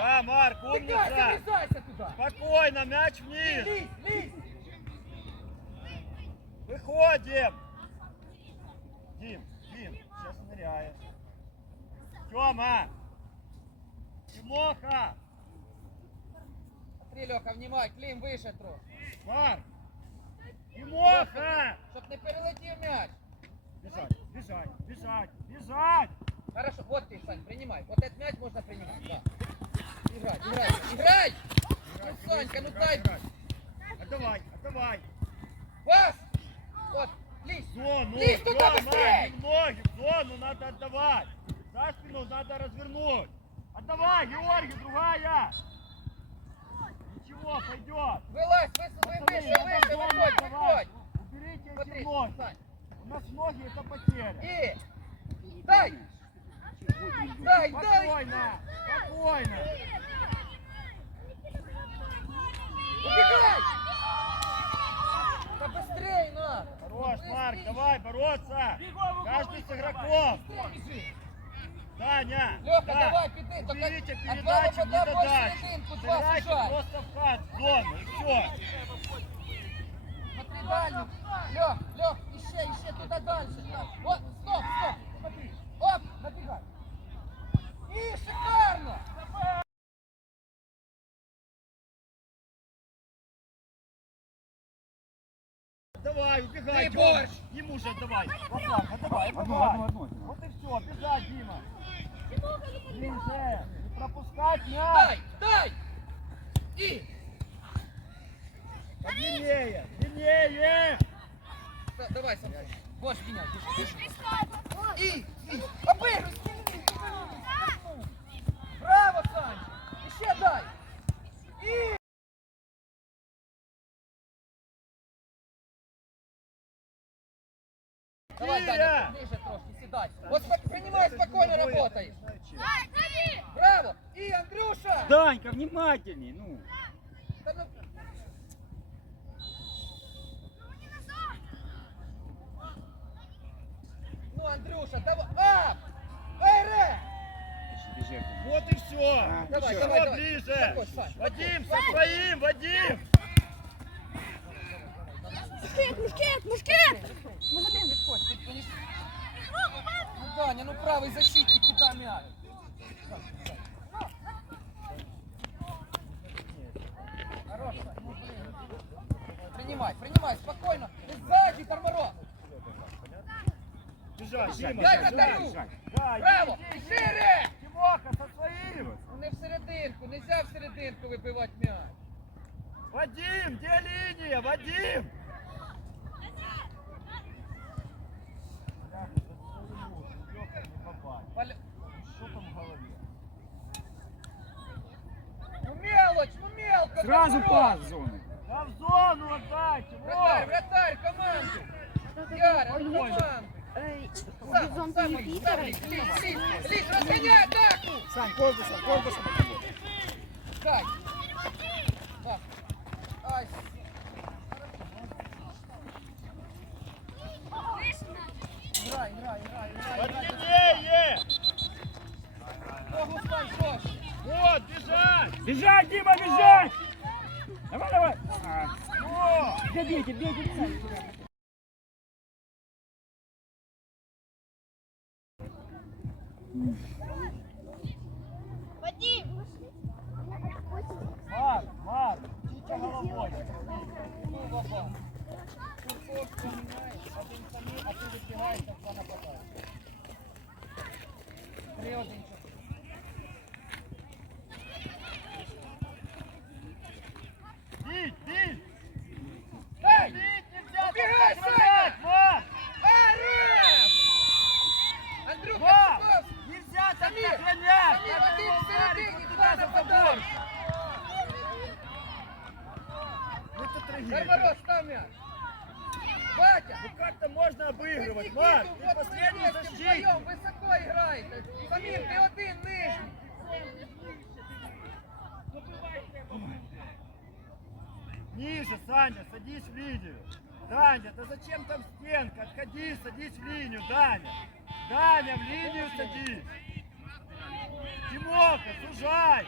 Да, Марк, умница. Спокойно, мяч вниз. Лезь, лезь! Выходим. Дим, Дим, сейчас ныряешь. Тёма. Тимоха. Смотри, Леха, внимай, Клим выше трохи. Марк. Тимоха. Щоб не перелетів м'яч. Бежать, бежать, бежать, бежать. Хорошо, вот ты, Сань, принимай. Вот этот мяч можно принимать, да. Играй, играй, играй! Ну, Санька, ну дай! Отдавай, отдавай. Пас! Вот! В Зону, Лезь туда не ноги, зону надо отдавать. За спину надо развернуть. Отдавай, Георгий, другая. Ничего, пойдет. Вылазь, вы, вы, выше, выше, выходь, выходь! Уберите эти ноги. У нас ноги это потеря. И! Дай! Дай, дай! Спокойно, спокойно. Убегай! Да быстрей надо! Хорош, Ну, Марк, быстрей. давай бороться. Каждый с бежи! Таня, Леха, да. давай, только Уберите два не два Сыграйте просто в хат, в зону, и все. Смотри дальний. Лех, Лех, еще, еще туда дальше. Вот, стоп, стоп. Смотри. Оп, набегай. И шикарно. Давай, убегай, Ты Тёма. борщ. Ему же отдавай. Во фланг, отдавай, отдавай. Вот и все, бежать, Дима. Ближе, не пропускать мяч. Дай, дай. И. Длиннее, длиннее. Да, давай, Сам. Больше меня, держи, держи. И, и. Обыгрывай. Браво, Санчо. Еще дай. И. Давай, Киря! Даня, ближе трошки, седай. Вот спок- принимай, спокойно работаешь. Браво! И, Андрюша! Данька, внимательней, ну. Ну- Ну, Андрюша, давай! Ап! Эй, Ре! Бежи. Вот и все. Давай, Еще давай, давай. ближе. Такой, Сань, Вадим, со своим, Вадим. Мушкет, мушкет, мушкет! Ну, Даня, ну правый защитник, куда мяч? Хорош, Сань, ну, блин. Принимай, принимай, спокойно. И сзади, Торморов. Бежать, Дима. Дай иди, иди. Шире! Тимоха, со своим. Не в серединку, нельзя в серединку вибивати м'яч. Вадим, где линия? Вадим. Что там в голове? Ну мелочь, ну мелко! Сразу пас в зону. Да в зону отдай, Вратарь, вратарь, команду! Яра, команду! Сам, сам, сам, лезь, лезь, лезь, лезь, разгоняй атаку! Сань, корпусом, корпусом. Дай! Так. Ай, играй, играй, играй, играй. Подлиннее. Вот, бежать. Бежать, Дима, бежать! Давай, давай! А, О, да бейте, бейте, бейте. Вадим! Марк, Марк, чуть головой. Ну, баба. Курсовка меняешь, один самі, а ти вибігаєш, як два нападають. Три один обыгрывать, Никиту, Марк. Ты вот последний вы вместе защитник. вдвоем високо граєте. Самір, ти один нижній. Ниже, Саня, садись в линию. Даня, да зачем там стенка? Отходи, садись в линию, Даня. Даня, в линию садись. Тимоха, сужай.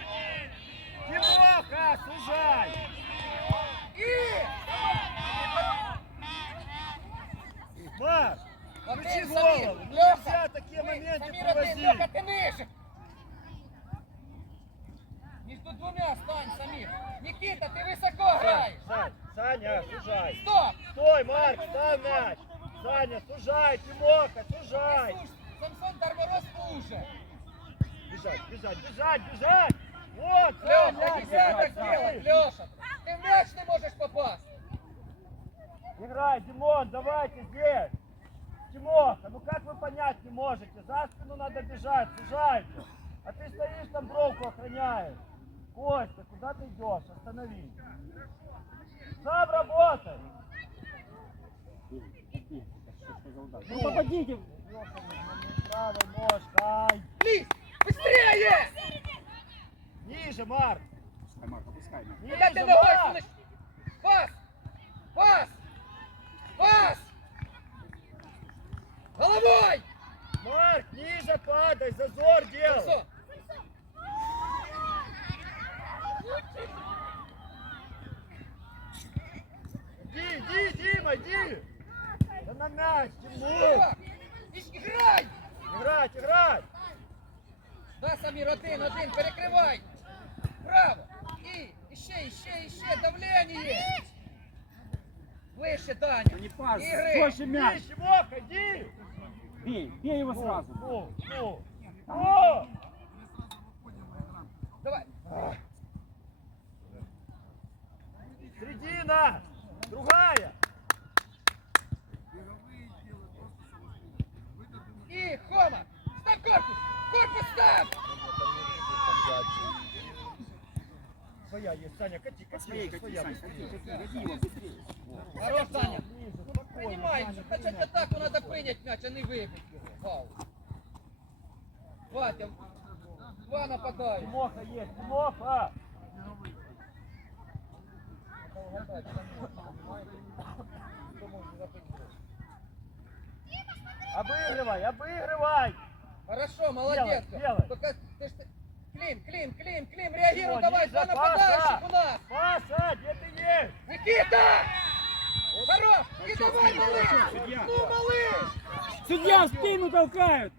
Сужай, Тимоха, сужай. Самсон Тарварос уже. Бежать, бежать, бежать, бежать. Вот, Леша, нельзя так делать. Леша. Ты в мяч не можешь попасть. Играй, Димон, давайте здесь. Тимоха, ну как вы понять не можете? За спину надо бежать, сужайте. А ты стоишь там бровку охраняешь. Костя, куда ты идешь? Остановись. Сам работай. Ну попадите! Правой ножкой. Ай. Лиз, быстрее! Ниже, Марк. Пускай, Марк, опускай. Куда ты Ниже, ногой? Пас! Пас! Пас! Головой! Марк, ниже падай, зазор делай. Самсон, Иди, иди, Дима, иди Да на мяч, Тимур. Ігор, іж- Играй! Играть, играть. Да, Самир, один, один, перекривай! Право! І, іще, іще, іще, давление! Вище, Даня! Ну не пас, Ігри! больше Иди, мяч. Тимоха, иди. Бей, бей его Ну, сразу. Ну, ну. О! Давай! Середина. Другая. І, Хома! Став корпус! Корпус став! Своя есть, Саня, кати, кати. Кати, своя, Сань, быстрее. кати, кати, его быстрее. Хорош, Саня! Принимай, Саня, принимай. атаку надо принять мяч, а не выбить его. Вау. Ватя, два нападают. Тимоха есть, Тимоха. Обыгрывай, обыгрывай. Хорошо, молодец. Делай, делай. Только ты ж- Клим, Клим, Клим, Клим, реагируй, Тимон, давай, два паса. нападающих у нас. Паша, где ты есть? Никита! Хорош! И давай, малыш! судья. Ну, малыш! Судья в спину толкают.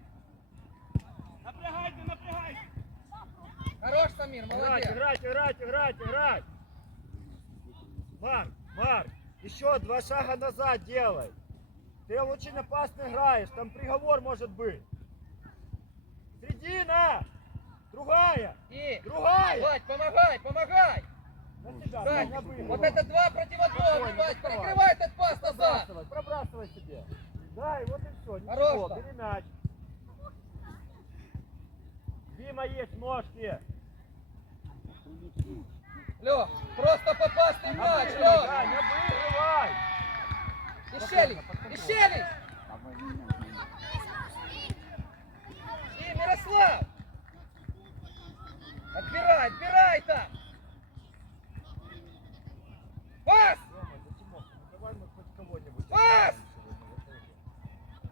Хорош, Самир, Играть, молодец. играть, играть, играть, играть. Марк, Марк, еще два шага назад делай. Ты очень опасно играешь, там приговор может быть. Средина! Другая! И, Другая! Вать, помогай, помогай! На себя, на выход. вот это два противоположных, Спокойно, Вать, доставай. перекрывай этот пас назад. Пробрасывай, пробрасывай себе. Да, и вот и все. Ничего, Хорош там. бери мяч. Дима есть ножки. Лех, просто попасти в мяч, Обыгрывай, Лех! не обыгрывай. Не мяч. И, Мирослав! Отбирай, отбирай там! Пас! Пас!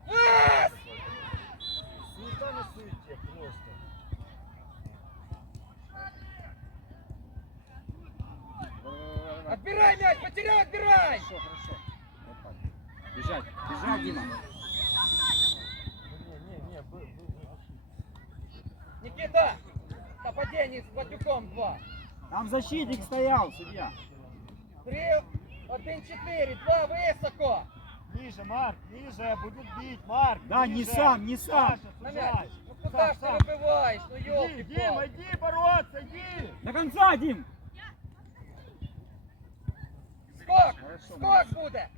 Пас! Суета на суете просто. Отбирай мяч, потерял, отбирай! Хорошо. Бежать, бежать, Дима. Не, не, не, был, был, был. Никита! Нападение с Батюком два. Там защитник стоял, судья. Три, один, четыре, два высоко. Ниже, Марк, ниже, будет бить, Марк. Да, не ниже. сам, не сам. Саша. Ну куда ж ты выбиваешь? Ну Иди, елки Дима, иди бороться, иди. До конца, Дим. Скок! Скок молодец.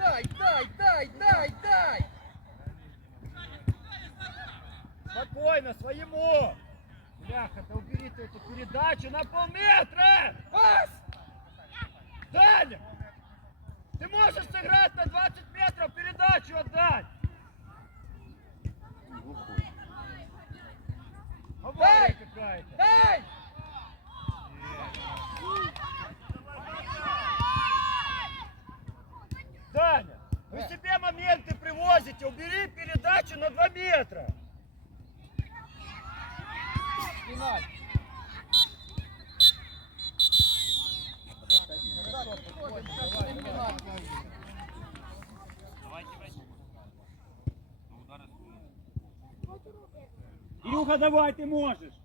Дай, дай, дай, дай, дай! Спокойно, своему. Бляха, ты убери ты эту передачу на полметра. Пас! Даня, ты можешь сыграть на 20 метров передачу отдать. Авария какая-то. Дай! Даня, вы себе моменты привозите, убери передачу на 2 метра. Илюха, давай, ты можешь.